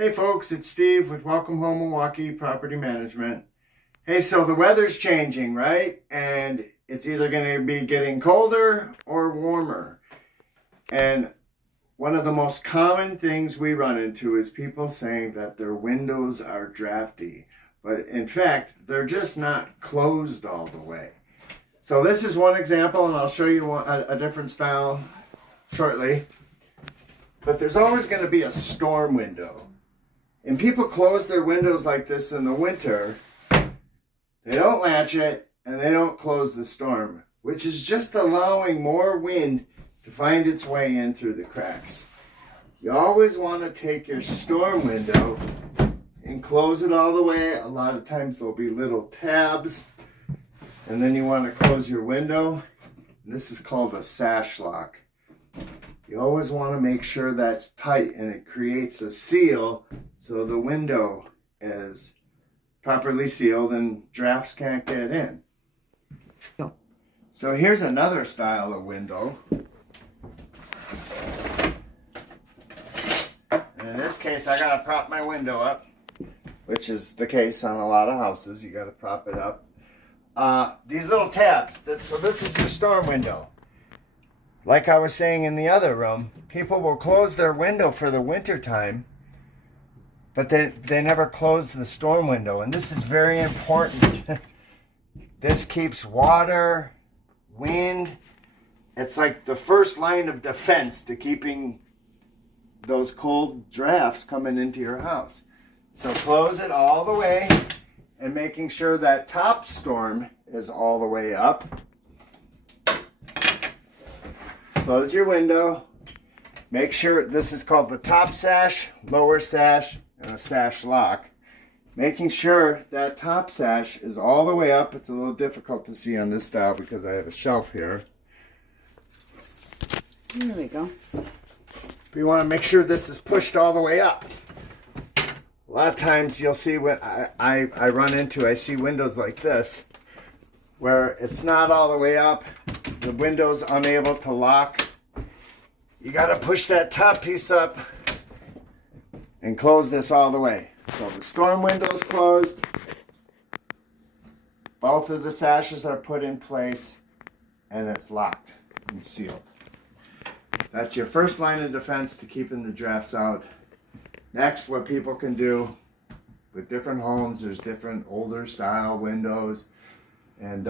Hey folks, it's Steve with Welcome Home Milwaukee Property Management. Hey, so the weather's changing, right? And it's either going to be getting colder or warmer. And one of the most common things we run into is people saying that their windows are drafty. But in fact, they're just not closed all the way. So this is one example, and I'll show you a different style shortly. But there's always going to be a storm window. And people close their windows like this in the winter. They don't latch it and they don't close the storm, which is just allowing more wind to find its way in through the cracks. You always want to take your storm window and close it all the way. A lot of times there'll be little tabs, and then you want to close your window. This is called a sash lock. You always want to make sure that's tight and it creates a seal so the window is properly sealed and drafts can't get in. So here's another style of window. And in this case, I got to prop my window up, which is the case on a lot of houses. You got to prop it up. These little tabs, so this is your storm window. Like I was saying in the other room, people will close their window for the winter time, but they never close the storm window. And this is very important. This keeps water, wind. It's like the first line of defense to keeping those cold drafts coming into your house. So close it all the way and making sure that top storm is all the way up. Close your window. Make sure this is called the top sash, lower sash, and a sash lock. Making sure that top sash is all the way up. It's a little difficult to see on this style because I have a shelf here. There we go. But you want to make sure this is pushed all the way up. A lot of times you'll see what I see windows like this where it's not all the way up. The window's unable to lock. You got to push that top piece up and close this all the way. So the storm window's closed. Both of the sashes are put in place and it's locked and sealed. That's your first line of defense to keeping the drafts out. Next, what people can do with different homes, there's different older style windows, and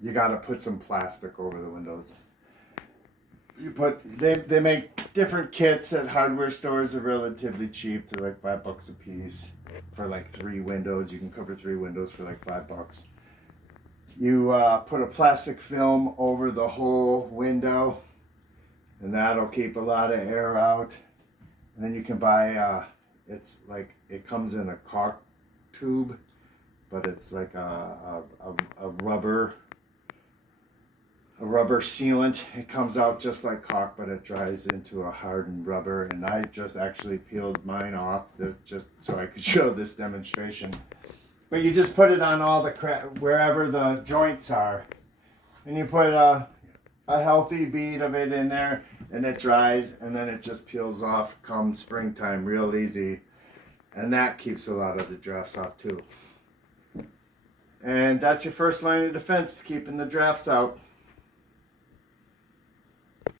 you got to put some plastic over the windows. They make different kits at hardware stores. They're relatively cheap. They're like $5 a piece for like 3 windows. You can cover 3 windows for like $5. You put a plastic film over the whole window, and that'll keep a lot of air out. And then you can buy, it's like, it comes in a caulk tube, but it's like a rubber sealant. It comes out just like caulk, but it dries into a hardened rubber. And I just actually peeled mine off just so I could show this demonstration. But you just put it on all the wherever the joints are, and you put a healthy bead of it in there, and it dries, and then it just peels off come springtime real easy. And that keeps a lot of the drafts off too. And that's your first line of defense to keeping the drafts out.